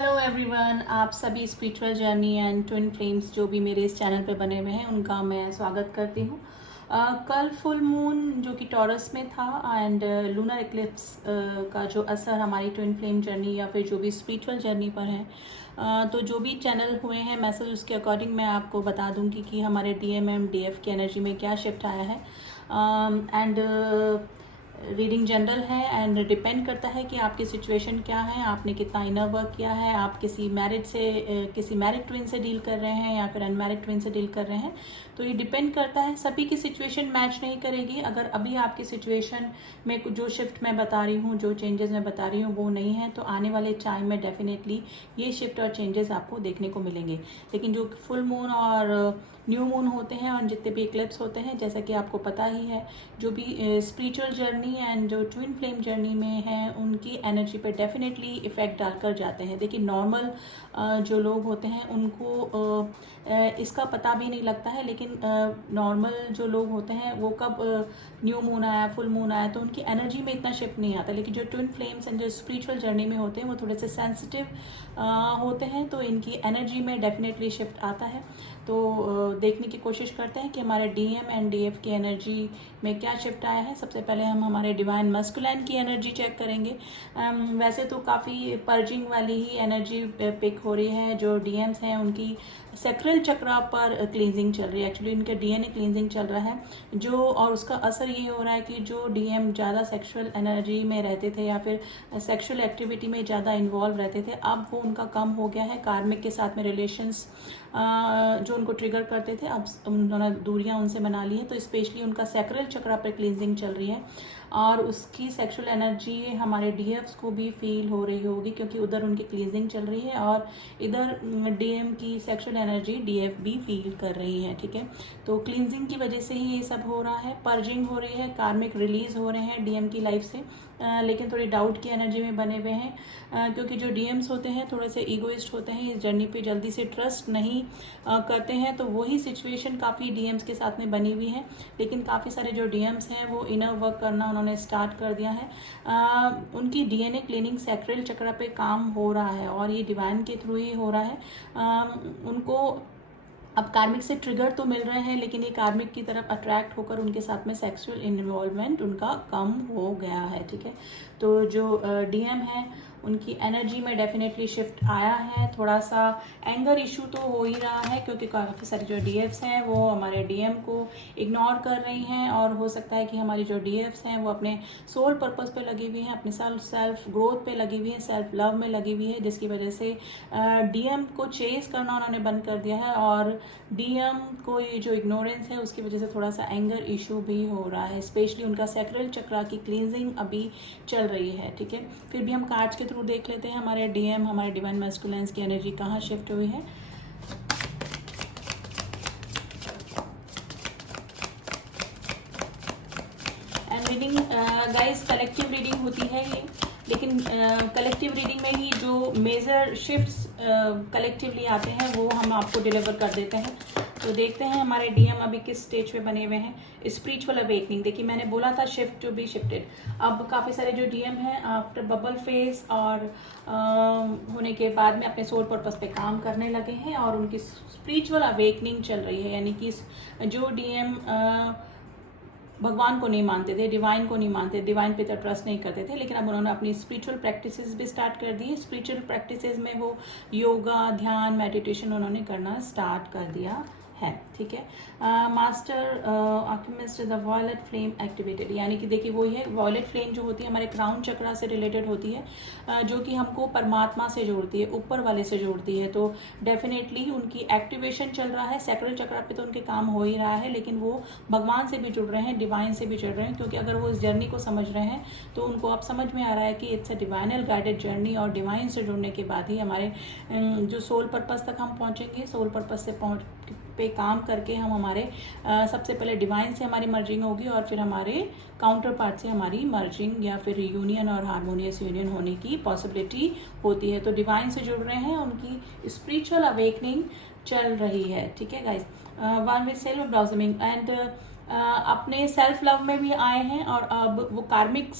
Hello everyone, आप सभी spiritual journey and twin flames जो भी मेरे इस चैनल पे बने हुए हैं उनका मैं स्वागत करती हूँ। कल फुल मून जो कि टॉरस में था एंड लूनर इक्लिप्स का जो असर हमारी ट्विन फ्लेम जर्नी या फिर जो भी स्पिरिचुअल जर्नी पर है, तो जो भी चैनल हुए हैं मैसेज उसके अकॉर्डिंग मैं आपको बता दूंगी कि हमारे डीएमएम डीएफ की एनर्जी में क्या शिफ्ट आया है। एंड रीडिंग जनरल है एंड डिपेंड करता है कि आपकी सिचुएशन क्या है, आपने कितना इनर वर्क किया है, आप किसी मैरिड ट्विन से डील कर रहे हैं या फिर अनमैरिड ट्विन से डील कर रहे हैं। तो ये डिपेंड करता है, सभी की सिचुएशन मैच नहीं करेगी। अगर अभी आपकी सिचुएशन में जो शिफ्ट मैं बता रही हूँ, जो चेंजेस मैं बता रही हूँ वो नहीं है, तो आने वाले टाइम में डेफिनेटली ये शिफ्ट और चेंजेस आपको देखने को मिलेंगे। लेकिन जो फुल मून और न्यू मून होते हैं और जितने भी इक्लिप्स होते हैं, जैसा कि आपको पता ही है, जो भी स्पिरिचुअल जर्नी एंड जो ट्विन फ्लेम जर्नी में हैं उनकी एनर्जी पे डेफिनेटली इफेक्ट डालकर जाते हैं। देखिए नॉर्मल जो लोग होते हैं उनको इसका पता भी नहीं लगता है, लेकिन नॉर्मल जो लोग होते हैं वो कब न्यू मून आया, फुल मून आया, तो उनकी एनर्जी में इतना शिफ्ट नहीं आता। लेकिन जो ट्विन फ्लेम्स एंड जो स्पिरिचुअल जर्नी में होते हैं वो थोड़े से सेंसिटिव होते हैं, तो इनकी एनर्जी में डेफिनेटली शिफ्ट आता है। तो देखने की कोशिश करते हैं कि हमारे डीएम एंड डीएफ की एनर्जी में क्या शिफ्ट आया है। सबसे पहले हम हमारे डिवाइन मस्कुलिन की एनर्जी चेक करेंगे। वैसे तो काफ़ी पर्जिंग वाली ही एनर्जी पिक हो रही है। जो डीएम्स हैं उनकी सेक्रल चक्रा पर क्लींजिंग चल रही है, एक्चुअली इनका डीएनए क्लींजिंग चल रहा है जो, और उसका असर ये हो रहा है कि जो डीएम ज़्यादा सेक्सुअल एनर्जी में रहते थे या फिर सेक्सुअल एक्टिविटी में ज़्यादा इन्वॉल्व रहते थे, अब वो उनका कम हो गया है। कार्मिक के साथ में रिलेशंस जो उनको ट्रिगर करते थे, अब उन्होंने दूरियां उनसे बना ली हैं। तो स्पेशली उनका सेक्रल चक्रा पर क्लींजिंग चल रही है और उसकी सेक्सुअल एनर्जी हमारे डीएफ्स को भी फील हो रही होगी, क्योंकि उधर उनकी क्लींजिंग चल रही है और इधर डीएम की सेक्सुअल एनर्जी डीएफ भी फील कर रही है। ठीक है, तो क्लींजिंग की वजह से ही ये सब हो रहा है, पर्जिंग हो रही है, कार्मिक रिलीज हो रहे हैं डीएम की लाइफ से। लेकिन थोड़ी डाउट की एनर्जी में बने हुए हैं, क्योंकि जो डीएम्स होते हैं थोड़े से ईगोइस्ट होते हैं, इस जर्नी पे जल्दी से ट्रस्ट नहीं करते हैं। तो वही सिचुएशन काफ़ी डीएम्स के साथ में बनी हुई है। लेकिन काफ़ी सारे जो डीएम्स हैं वो इनर वर्क करना उन्होंने स्टार्ट कर दिया है। उनकी डीएनए क्लीनिंग सैक्रल चक्र पे काम हो रहा है और ये डिवाइन के थ्रू ही हो रहा है। उनको अब कार्मिक से ट्रिगर तो मिल रहे हैं, लेकिन ये कार्मिक की तरफ अट्रैक्ट होकर उनके साथ में सेक्सुअल इन्वॉल्वमेंट उनका कम हो गया है। ठीक है, तो जो डीएम है उनकी एनर्जी में डेफिनेटली शिफ्ट आया है। थोड़ा सा एंगर इशू तो हो ही रहा है, क्योंकि काफ़ी सारे जो डीएफ्स हैं वो हमारे डीएम को इग्नोर कर रही हैं, और हो सकता है कि हमारी जो डीएफ्स हैं वो अपने सोल पर्पस पे लगी हुई हैं, अपने सेल्फ ग्रोथ पे लगी हुई है, सेल्फ लव में लगी हुई है, जिसकी वजह से डीएम को चेस करना उन्होंने बंद कर दिया है। और डीएम को ये जो इग्नोरेंस है उसकी वजह से थोड़ा सा एंगर इशू भी हो रहा है। स्पेशली उनका सैक्रल चक्रा की क्लींजिंग अभी चल रही है। ठीक है, फिर भी हम कार्ड्स के थ्रू देख लेते हैं हमारे डीएम, हमारे डिवाइन मैस्कुलिन्स की एनर्जी कहाँ शिफ्ट हुई है। And reading guys collective reading होती है ये, लेकिन कलेक्टिव रीडिंग में ही जो मेजर शिफ्ट्स कलेक्टिवली आते हैं वो हम आपको डिलीवर कर देते हैं। तो देखते हैं हमारे डीएम अभी किस स्टेज पे बने हुए हैं। स्पिरिचुअल अवेकनिंग, देखिए मैंने बोला था शिफ्ट टू बी शिफ्टेड। अब काफ़ी सारे जो डीएम हैं आफ्टर बबल फेस और होने के बाद में अपने सोल पर्पस पे काम करने लगे हैं और उनकी स्पिरिचुअल अवेकनिंग चल रही है। यानी कि जो डीएम भगवान को नहीं मानते थे, डिवाइन को नहीं मानते, डिवाइन पे तो ट्रस्ट नहीं करते थे, लेकिन अब उन्होंने अपनी स्पिरिचुअल प्रैक्टिसेस भी स्टार्ट कर दी है। स्पिरिचुअल प्रैक्टिसेस में वो योगा, ध्यान, मेडिटेशन उन्होंने करना स्टार्ट कर दिया है। ठीक है, master alchemist the violet flame activated, यानी कि देखिए वही है, वॉयलेट फ्लेम जो होती है हमारे क्राउन चक्रा से रिलेटेड होती है, जो कि हमको परमात्मा से जोड़ती है, ऊपर वाले से जोड़ती है। तो डेफिनेटली उनकी एक्टिवेशन चल रहा है। सैक्रल चक्रा पे तो उनके काम हो ही रहा है, लेकिन वो भगवान से भी जुड़ रहे हैं, डिवाइन से भी जुड़ रहे हैं, क्योंकि अगर वो इस जर्नी को समझ रहे हैं तो उनको अब समझ में आ रहा है कि इट्स अ डिवाइनल गाइडेड जर्नी, और डिवाइन से जुड़ने के बाद ही हमारे जो सोल पर्पस तक हम पहुँचेंगे। सोल पर्पस से पे काम करके हम हमारे सबसे पहले डिवाइन से हमारी मर्जिंग होगी और फिर हमारे काउंटर पार्ट से हमारी मर्जिंग या फिर यूनियन और हार्मोनियस यूनियन होने की पॉसिबिलिटी होती है। तो डिवाइन से जुड़ रहे हैं, उनकी स्पिरिचुअल अवेकनिंग चल रही है। ठीक है guys, one with self blossoming and अपने सेल्फ लव में भी आए हैं और अब वो कार्मिक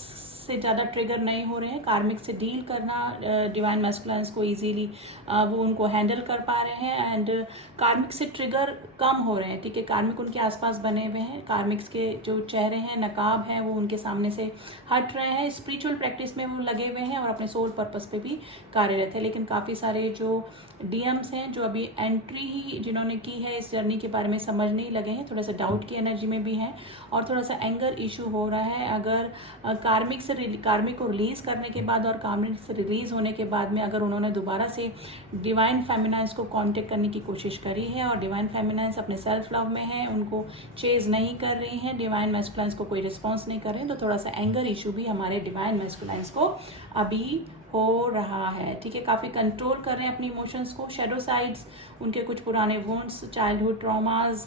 से ज़्यादा ट्रिगर नहीं हो रहे हैं, कार्मिक से डील करना डिवाइन मैस्कुलाइंस को इजीली वो उनको हैंडल कर पा रहे हैं एंड कार्मिक से ट्रिगर कम हो रहे हैं, ठीक है। कार्मिक उनके आसपास बने हुए हैं, कार्मिक्स के जो चेहरे हैं, नकाब हैं, वो उनके सामने से हट रहे हैं, स्पिरिचुअल प्रैक्टिस में वो लगे हुए हैं और अपने सोल पर्पस पे भी कार्यरत है। लेकिन काफ़ी सारे जो डीएम्स हैं जो अभी एंट्री ही जिन्होंने की है इस जर्नी के बारे में समझ नहीं लगे हैं, थोड़ा सा डाउट की एनर्जी में भी हैं और थोड़ा सा एंगर इशू हो रहा है। अगर कार्मिक को रिलीज करने के बाद और कार्मिक से रिलीज होने के बाद में अगर उन्होंने दोबारा से डिवाइन फेमिनाइंस को कांटेक्ट करने की कोशिश करी है और डिवाइन फेमिनाइंस अपने सेल्फ लव में है, उनको चेज नहीं कर रही हैं, डिवाइन मैस्कुलाइंस को कोई रिस्पॉन्स नहीं कर रहे हैं, तो थोड़ा सा एंगर इशू भी हमारे डिवाइन मैस्कुलाइंस को अभी हो रहा है, ठीक है। काफ़ी कंट्रोल कर रहे हैं अपनी इमोशंस को। शेडो साइड्स, उनके कुछ पुराने वुंड्स, चाइल्डहुड ट्रॉमाज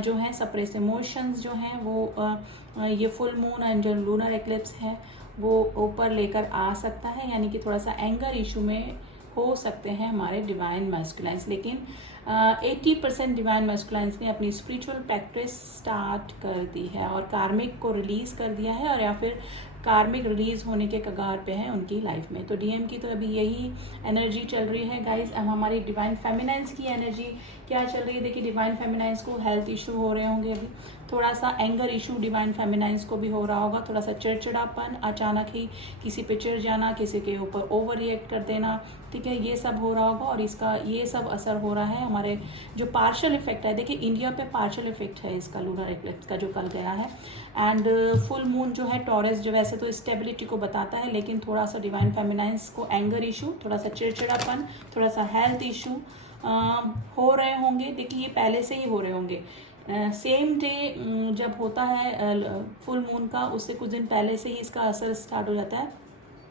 जो हैं, सप्रेस इमोशंस जो हैं वो ये फुल मून एंड जो लूनर एक्लिप्स है वो ऊपर लेकर आ सकता है, यानी कि थोड़ा सा एंगर इशू में हो सकते हैं हमारे डिवाइन मैस्कुलाइंस। लेकिन 80% डिवाइन मैस्कुलाइंस ने अपनी स्पिरिचुअल प्रैक्टिस स्टार्ट कर दी है और कार्मिक को रिलीज कर दिया है और या फिर कार्मिक रिलीज होने के कगार पे हैं उनकी लाइफ में। तो डीएम की तो अभी यही एनर्जी चल रही है गाइस। अब हमारी डिवाइन फेमिनाइंस की एनर्जी क्या चल रही है, देखिए डिवाइन फेमिनाइंस को हेल्थ इशू हो रहे होंगे, अभी थोड़ा सा एंगर इशू डिवाइन फेमिनाइंस को भी हो रहा होगा, थोड़ा सा चिड़चिड़ापन, अचानक ही किसी पे चिढ़ जाना, किसी के ऊपर ओवर रिएक्ट कर देना, ठीक है, ये सब हो रहा होगा और इसका ये सब असर हो रहा है हमारे जो पार्शियल इफेक्ट है। देखिए इंडिया पे पार्शियल इफेक्ट है इसका लूनर एक्लिप्स का जो कल गया है एंड फुल मून जो है टॉरस जो वैसे तो स्टेबिलिटी को बताता है, लेकिन थोड़ा सा डिवाइन फेमिनाइंस को एंगर इशू, थोड़ा सा चिड़चिड़ापन, थोड़ा सा हेल्थ इशू हो रहे होंगे। देखिए ये पहले से ही हो रहे होंगे, सेम डे जब होता है फुल मून का उससे कुछ दिन पहले से ही इसका असर स्टार्ट हो जाता है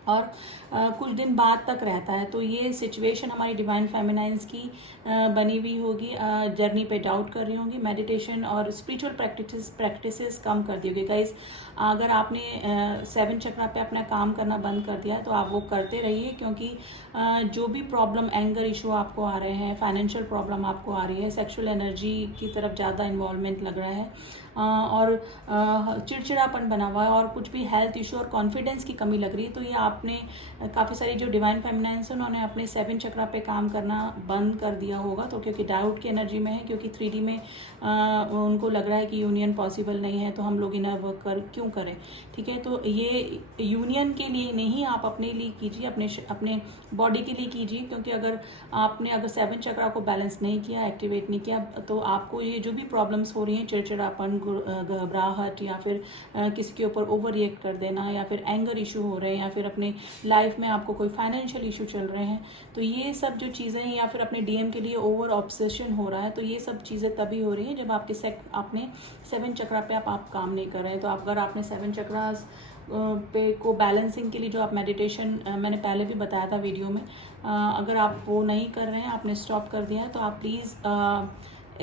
और कुछ दिन बाद तक रहता है। तो ये सिचुएशन हमारी डिवाइन फेमिनाइंस की बनी हुई होगी, जर्नी पे डाउट कर रही होंगी, मेडिटेशन और स्पिरिचुअल प्रैक्टिसेस कम कर दी होगी गाइस। अगर आपने 7 चक्रा पे अपना काम करना बंद कर दिया है तो आप वो करते रहिए, क्योंकि जो भी प्रॉब्लम, एंगर इशू आपको आ रहे हैं, फाइनेंशियल प्रॉब्लम आपको आ रही है, सेक्सुअल एनर्जी की तरफ ज़्यादा इन्वॉल्वमेंट लग रहा है और चिड़चिड़ापन बना हुआ है और कुछ भी हेल्थ इशू और कॉन्फिडेंस की कमी लग रही है, तो ये आपने काफ़ी सारी जो डिवाइन फेमिनाइंस है उन्होंने अपने 7 चक्रा पे काम करना बंद कर दिया होगा। तो क्योंकि डाउट की एनर्जी में है, क्योंकि 3D में उनको लग रहा है कि यूनियन पॉसिबल नहीं है, तो हम लोग इनर वर्क क्यों करें, ठीक है। तो ये यूनियन के लिए नहीं, आप अपने लिए कीजिए, अपने बॉडी के लिए कीजिए, क्योंकि अगर 7 चक्रा को बैलेंस नहीं किया, एक्टिवेट नहीं किया, तो आपको ये जो भी प्रॉब्लम्स हो रही हैं, चिड़चिड़ापन, घबराहट या फिर किसी के ऊपर ओवर रिएक्ट कर देना या फिर एंगर इशू हो रहे हैं या फिर अपने लाइफ में आपको कोई फाइनेंशियल इशू चल रहे हैं, तो ये सब जो चीज़ें हैं या फिर अपने डीएम के लिए ओवर ऑब्सेशन हो रहा है, तो ये सब चीज़ें तभी हो रही हैं जब आपके आपने 7 चक्रा पे आप काम नहीं कर रहे हैं। तो अगर आपने 7 चक्रास पे को बैलेंसिंग के लिए जो आप मेडिटेशन मैंने पहले भी बताया था वीडियो में, अगर आप वो नहीं कर रहे हैं, आपने स्टॉप कर दिया है, तो आप प्लीज़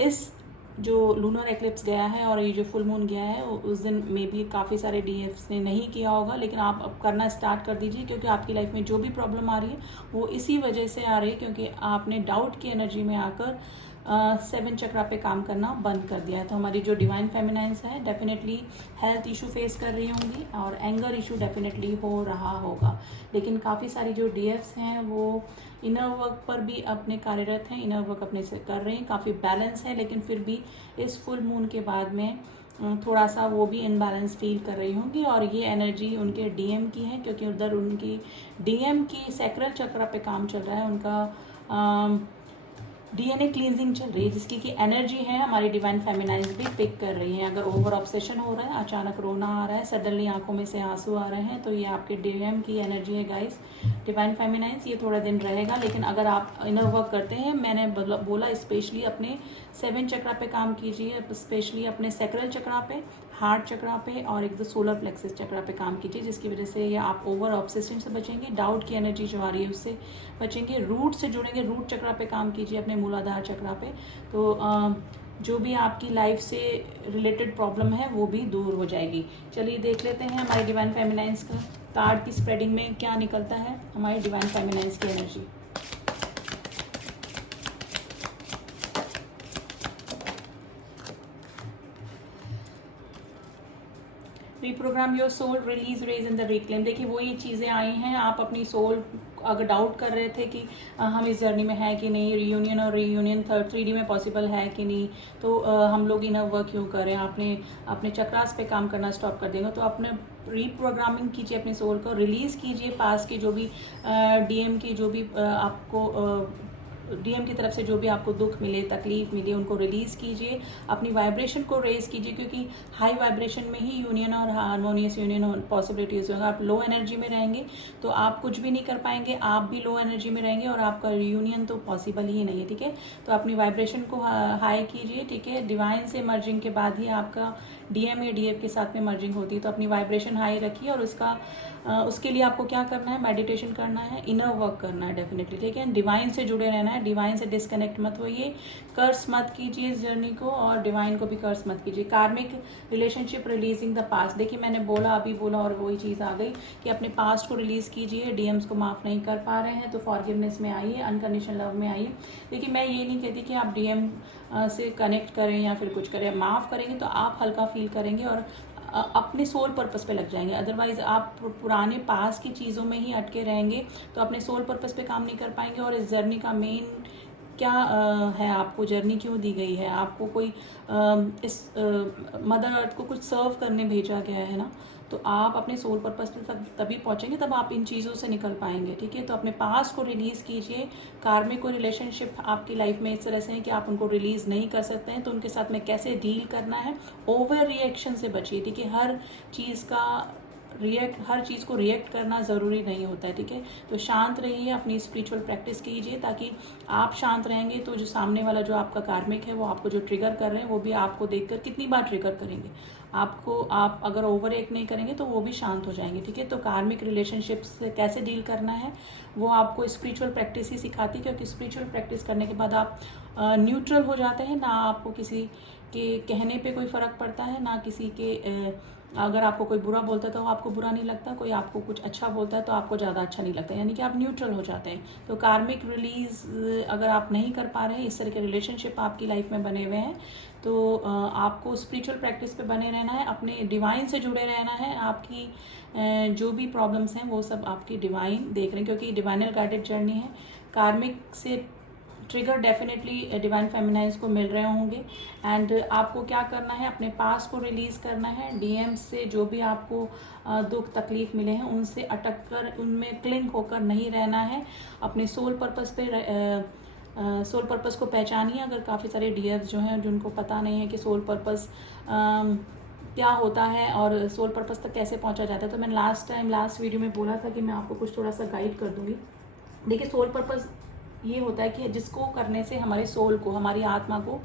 इस जो लूनर एक्लिप्स गया है और ये जो फुल मून गया है उस दिन में भी काफ़ी सारे डीएफ्स ने नहीं किया होगा, लेकिन आप अब करना स्टार्ट कर दीजिए, क्योंकि आपकी लाइफ में जो भी प्रॉब्लम आ रही है वो इसी वजह से आ रही है, क्योंकि आपने डाउट की एनर्जी में आकर 7 चक्रा पे काम करना बंद कर दिया है। तो हमारी जो डिवाइन फेमिनाइंस है डेफिनेटली हेल्थ इशू फेस कर रही होंगी और एंगर इशू डेफिनेटली हो रहा होगा, लेकिन काफ़ी सारी जो डीएफ्स हैं वो इनर वर्क पर भी अपने कार्यरत हैं, इनर वर्क अपने से कर रहे हैं, काफ़ी बैलेंस है, लेकिन फिर भी इस फुल मून के बाद में थोड़ा सा वो भी इनबैलेंस फील कर रही होंगी और ये एनर्जी उनके डीएम की है, क्योंकि उधर उनकी डीएम की सैक्रल चक्र पे काम चल रहा है, उनका डीएनए क्लींजिंग चल रही है, जिसकी की एनर्जी है हमारी डिवाइन फेमिनाइंस भी पिक कर रही है। अगर ओवर ऑब्सेशन हो रहा है, अचानक रोना आ रहा है, सडनली आंखों में से आंसू आ रहे हैं, तो ये आपके डीएम की एनर्जी है गाइस। डिवाइन फेमिनाइंस ये थोड़ा दिन रहेगा, लेकिन अगर आप इनर वर्क करते हैं, मैंने बोला स्पेशली अपने 7 चक्रा पे काम कीजिए, स्पेशली अपने सैक्रल चक्रा पे, हार्ट चक्रा पे और एक सोलर प्लेक्सस चक्रा पे काम कीजिए, जिसकी वजह से ये आप ओवर ऑब्सेशन से बचेंगे, डाउट की एनर्जी जो आ रही है उससे बचेंगे, रूट से जुड़ेंगे, रूट चक्रा पे काम कीजिए अपने मूलाधार चक्रा पे, तो जो भी आपकी लाइफ से रिलेटेड प्रॉब्लम है वो भी दूर हो जाएगी। चलिए देख लेते हैं हमारे डिवाइन फेमिनाइंस का कार्ड की स्प्रेडिंग में क्या निकलता है हमारे डिवाइन फेमिनाइंस की energy. Reprogram your soul, release, rage in the reclaim. देखिए वो ये चीज़ें आई हैं, आप अपनी सोल अगर डाउट कर रहे थे कि हम इस जर्नी में है कि नहीं, रीयूनियन और रीयूनियन 3D में पॉसिबल है कि नहीं, तो हम लोग इनर वर्क क्यों करें, आपने अपने चक्रास पे काम करना स्टॉप कर देंगे। तो अपने रीप्रोग्रामिंग कीजिए, अपनी सोल को रिलीज़ कीजिए, पास की जो भी डीएम की जो भी आपको डीएम की तरफ से जो भी आपको दुख मिले, तकलीफ मिली, उनको रिलीज़ कीजिए, अपनी वाइब्रेशन को रेज कीजिए, क्योंकि हाई वाइब्रेशन में ही यूनियन और हारमोनियस यूनियन पॉसिबिलिटीज़ होगा। आप लो एनर्जी में रहेंगे तो आप कुछ भी नहीं कर पाएंगे, आप भी लो एनर्जी में रहेंगे और आपका यूनियन तो पॉसिबल ही नहीं है, ठीक है। तो अपनी वाइब्रेशन को हाई कीजिए, ठीक है। डिवाइन से मर्जिंग के बाद ही आपका डीएम या डीएफ के साथ में मर्जिंग होती है, तो अपनी वाइब्रेशन हाई रखिए और उसके लिए आपको क्या करना है, मेडिटेशन करना है, इनर वर्क करना है डेफिनेटली, ठीक है। डिवाइन से जुड़े रहना है, डिवाइन से डिस्कनेक्ट मत होइए, कर्स मत कीजिए इस जर्नी को और डिवाइन को भी कर्स मत कीजिए। कार्मिक रिलेशनशिप, रिलीजिंग द पास्ट। देखिए मैंने अभी बोला और वही चीज़ आ गई कि अपने पास्ट को रिलीज़ कीजिए। डीएम्स को माफ़ नहीं कर पा रहे हैं तो फॉरगिवनेस में आइए, अनकंडीशनल लव में आइए। देखिए मैं ये नहीं कहती कि आप डीएम से कनेक्ट करें या फिर कुछ करें, माफ़ करेंगे तो आप हल्का फील करेंगे और अपने सोल पर्पस पे लग जाएंगे। अदरवाइज आप पुराने पास की चीज़ों में ही अटके रहेंगे तो अपने सोल पर्पस पे काम नहीं कर पाएंगे। और इस जर्नी का मेन क्या है, आपको जर्नी क्यों दी गई है, आपको कोई इस मदर अर्थ को कुछ सर्व करने भेजा गया है ना, तो आप अपने सोल पर्पस पे तभी पहुंचेंगे, तब आप इन चीज़ों से निकल पाएंगे, ठीक है। तो अपने पास को रिलीज़ कीजिए। कार्मिक को रिलेशनशिप आपकी लाइफ में इस तरह से है कि आप उनको रिलीज़ नहीं कर सकते हैं, तो उनके साथ में कैसे डील करना है, ओवर रिएक्शन से बचिए, ठीक है। हर चीज़ को रिएक्ट करना ज़रूरी नहीं होता है, ठीक है। तो शांत रहिए, अपनी स्पिरिचुअल प्रैक्टिस कीजिए, ताकि आप शांत रहेंगे तो जो सामने वाला जो आपका कार्मिक है, वो आपको जो ट्रिगर कर रहे हैं, वो भी आपको देखकर कितनी बार ट्रिगर करेंगे आप अगर ओवर एक्ट नहीं करेंगे तो वो भी शांत हो जाएंगे, ठीक है। तो कार्मिक रिलेशनशिप से कैसे डील करना है वो आपको स्पिरिचुअल प्रैक्टिस ही सिखाती है, क्योंकि स्पिरिचुअल प्रैक्टिस करने के बाद आप न्यूट्रल हो जाते हैं, ना आपको किसी के कहने पे कोई फ़र्क पड़ता है, ना किसी के अगर आपको कोई बुरा बोलता है तो आपको बुरा नहीं लगता, कोई आपको कुछ अच्छा बोलता है तो आपको ज़्यादा अच्छा नहीं लगता, यानी कि आप न्यूट्रल हो जाते हैं। तो कार्मिक रिलीज अगर आप नहीं कर पा रहे हैं, इस तरह के रिलेशनशिप आपकी लाइफ में बने हुए हैं, तो आपको स्पिरिचुअल प्रैक्टिस पे बने रहना है, अपने डिवाइन से जुड़े रहना है। आपकी जो भी प्रॉब्लम्स हैं वो सब आपकी डिवाइन देख रहे हैं, क्योंकि डिवाइनल गाइडेड जर्नी है। कार्मिक से ट्रिगर डेफिनेटली डिवाइन फेमिनाइन्स को मिल रहे होंगे। एंड आपको क्या करना है, अपने पास को रिलीज़ करना है। डीएम से जो भी आपको दुख तकलीफ मिले हैं उनसे अटक कर, उनमें क्लिंग होकर नहीं रहना है। अपने सोल पर्पस को पहचानिए। अगर काफ़ी सारे डीएफ्स जो हैं जिनको पता नहीं है कि सोल पर्पस क्या होता है और सोल पर्पस तक कैसे पहुंचा जाता है, तो मैंने लास्ट वीडियो में बोला था कि मैं आपको कुछ थोड़ा सा गाइड कर दूंगी। देखिए सोल पर्पस ये होता है कि जिसको करने से हमारे सोल को, हमारी आत्मा को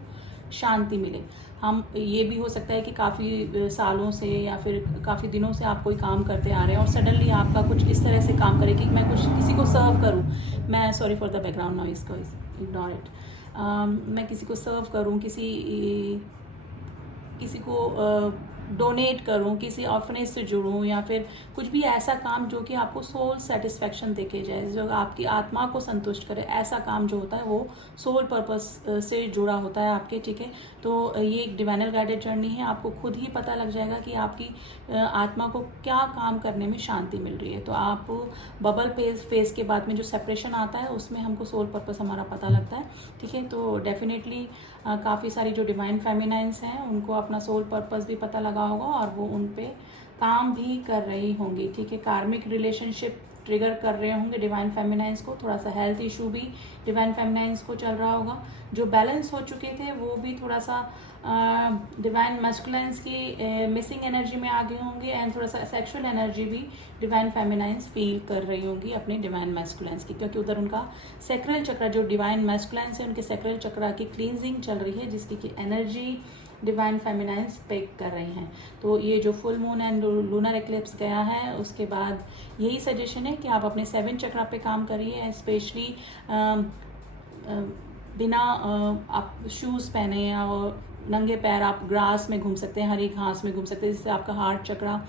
शांति मिले। हम ये भी हो सकता है कि काफ़ी सालों से या फिर काफ़ी दिनों से आप कोई काम करते आ रहे हैं और सडनली आपका कुछ इस तरह से काम करे कि मैं कुछ किसी को सर्व करूं, मैं sorry for the background noise को, इग्नोर इट, मैं किसी को सर्व करूं, किसी को डोनेट करूं, किसी ऑर्फनेज से जुड़ूं, या फिर कुछ भी ऐसा काम जो कि आपको सोल सेटिस्फेक्शन देके जाए, जो आपकी आत्मा को संतुष्ट करे, ऐसा काम जो होता है वो सोल पर्पस से जुड़ा होता है आपके, ठीक है। तो ये एक डिवाइनल गाइडेड जर्नी है। आपको खुद ही पता लग जाएगा कि आपकी आत्मा को क्या काम करने में शांति मिल रही है। तो आप बबल फेज के बाद में जो सेपरेशन आता है उसमें हमको सोल पर्पस हमारा पता लगता है, ठीक है। तो डेफिनेटली काफ़ी सारी जो डिवाइन फेमिनाइन्स हैं उनको अपना सोल पर्पस भी पता लगा होगा और वो उन पे काम भी कर रही होंगी, ठीक है। कार्मिक रिलेशनशिप ट्रिगर कर रहे होंगे डिवाइन फेमिनाइन्स को, थोड़ा सा हेल्थ इशू भी डिवाइन फेमिनाइन्स को चल रहा होगा। जो बैलेंस हो चुके थे वो भी थोड़ा सा डिवाइन मैस्कुलाइन्स की मिसिंग एनर्जी में आ गए होंगे, एंड थोड़ा सा सेक्सुअल एनर्जी भी डिवाइन फेमिनाइन्स फील कर रही होंगी अपने डिवाइन मैस्कुलाइन्स की, क्योंकि उधर उनका सेक्रल चक्र, जो डिवाइन मैस्कुलाइन्स है उनके सेक्रल चक्र की क्लींजिंग चल रही है, जिसकी की एनर्जी डिवाइन फेमिनाइन्स पिक कर रही हैं। तो ये जो full moon and lunar eclipse गया है उसके बाद यही सजेशन है कि आप अपने 7 चक्रा पे काम करिए, स्पेशली बिना आप शूज़ पहने या नंगे पैर आप ग्रास में घूम सकते हैं, हरी घास में घूम सकते हैं, जिससे आपका हार्ट चक्रा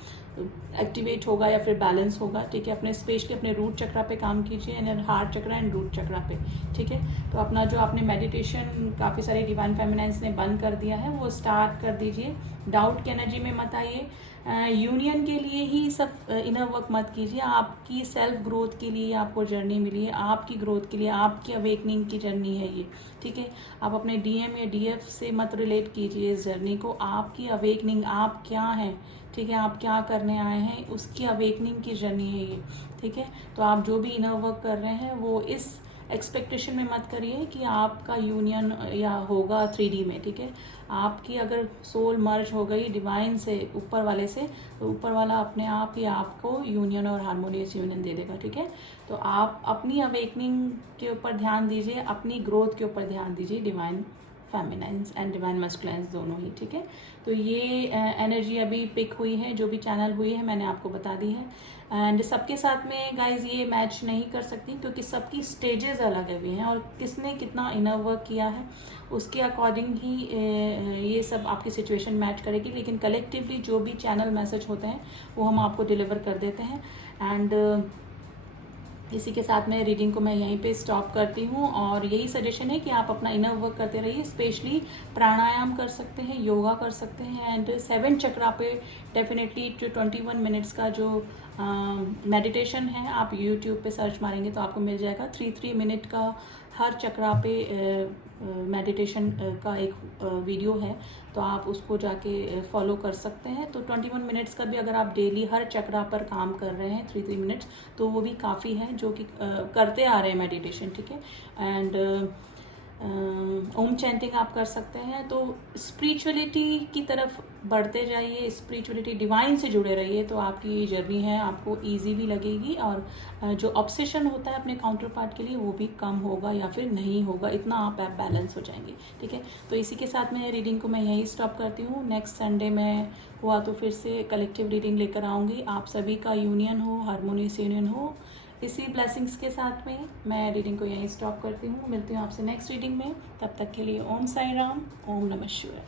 एक्टिवेट होगा या फिर बैलेंस होगा, ठीक है। अपने स्पेशली अपने रूट चक्रा पे काम कीजिए, and heart chakra and root chakra पे, ठीक है। तो अपना जो आपने मेडिटेशन काफ़ी सारे डिवाइन फेमिनाइन्स ने बंद कर दिया है वो स्टार्ट कर दीजिए। डाउट की एनर्जी में मत आइए, यूनियन के लिए ही सब इनर वर्क मत कीजिए, आपकी सेल्फ ग्रोथ के लिए आपको जर्नी मिली है, आपकी ग्रोथ के लिए, आपकी अवेकनिंग की जर्नी है ये, ठीक है। आप अपने डीएम या डीएफ से मत रिलेट कीजिए इस जर्नी को, आपकी अवेकनिंग, आप क्या हैं, ठीक है, आप क्या करने आए हैं, उसकी अवेकनिंग की जर्नी है ये, ठीक है। तो आप जो भी इनर वर्क कर रहे हैं वो इस एक्सपेक्टेशन में मत करिए कि आपका यूनियन या होगा 3D में, ठीक है। आपकी अगर सोल मर्ज हो गई डिवाइन से, ऊपर वाले से, तो ऊपर वाला अपने आप ही आपको यूनियन और हार्मोनियस यूनियन दे देगा, ठीक है। तो आप अपनी अवेकनिंग के ऊपर ध्यान दीजिए, अपनी ग्रोथ के ऊपर ध्यान दीजिए, डिवाइन फेमिनाइंस एंड डिवाइन मस्कुलाइंस दोनों ही, ठीक है। तो ये एनर्जी अभी पिक हुई है, जो भी चैनल हुई है मैंने आपको बता दी है। एंड सबके साथ में गाइज ये मैच नहीं कर सकती, क्योंकि सबकी स्टेजेस अलग हुई हैं और किसने कितना इनर वर्क किया है उसके अकॉर्डिंग ही ये सब आपकी सिचुएशन मैच करेगी। लेकिन कलेक्टिवली जो भी चैनल मैसेज होते हैं वो हम आपको डिलीवर कर देते हैं। एंड इसी के साथ में रीडिंग को मैं यहीं पे स्टॉप करती हूँ, और यही सजेशन है कि आप अपना इनर वर्क करते रहिए। स्पेशली प्राणायाम कर सकते हैं, योगा कर सकते हैं, एंड 7 चक्रा पे डेफिनेटली 21 मिनट्स का जो मेडिटेशन है, आप यूट्यूब पे सर्च मारेंगे तो आपको मिल जाएगा। 3 मिनट का हर चक्रा पे मेडिटेशन का एक वीडियो है, तो आप उसको जाके फॉलो कर सकते हैं। तो 21 मिनट्स का भी अगर आप डेली हर चक्रा पर काम कर रहे हैं 3 मिनट्स, तो वो भी काफ़ी है, जो कि करते आ रहे हैं मेडिटेशन, ठीक है। एंड ओम चैंटिंग आप कर सकते हैं। तो स्पिरिचुअलिटी की तरफ बढ़ते जाइए, स्पिरिचुअलिटी डिवाइन से जुड़े रहिए, तो आपकी जर्नी है आपको इजी भी लगेगी, और जो ऑब्सेशन होता है अपने काउंटर पार्ट के लिए वो भी कम होगा या फिर नहीं होगा, इतना आप बैलेंस हो जाएंगे, ठीक है। तो इसी के साथ में रीडिंग को मैं यहीं स्टॉप करती हूँ। नेक्स्ट संडे मैं हुआ तो फिर से कलेक्टिव रीडिंग लेकर आऊँगी। आप सभी का यूनियन हो, हारमोनियस यूनियन हो। इसी ब्लेसिंग्स के साथ में मैं रीडिंग को यहीं स्टॉप करती हूँ। मिलती हूँ आपसे नेक्स्ट रीडिंग में, तब तक के लिए ओम साई राम, ओम नमः शिवाय।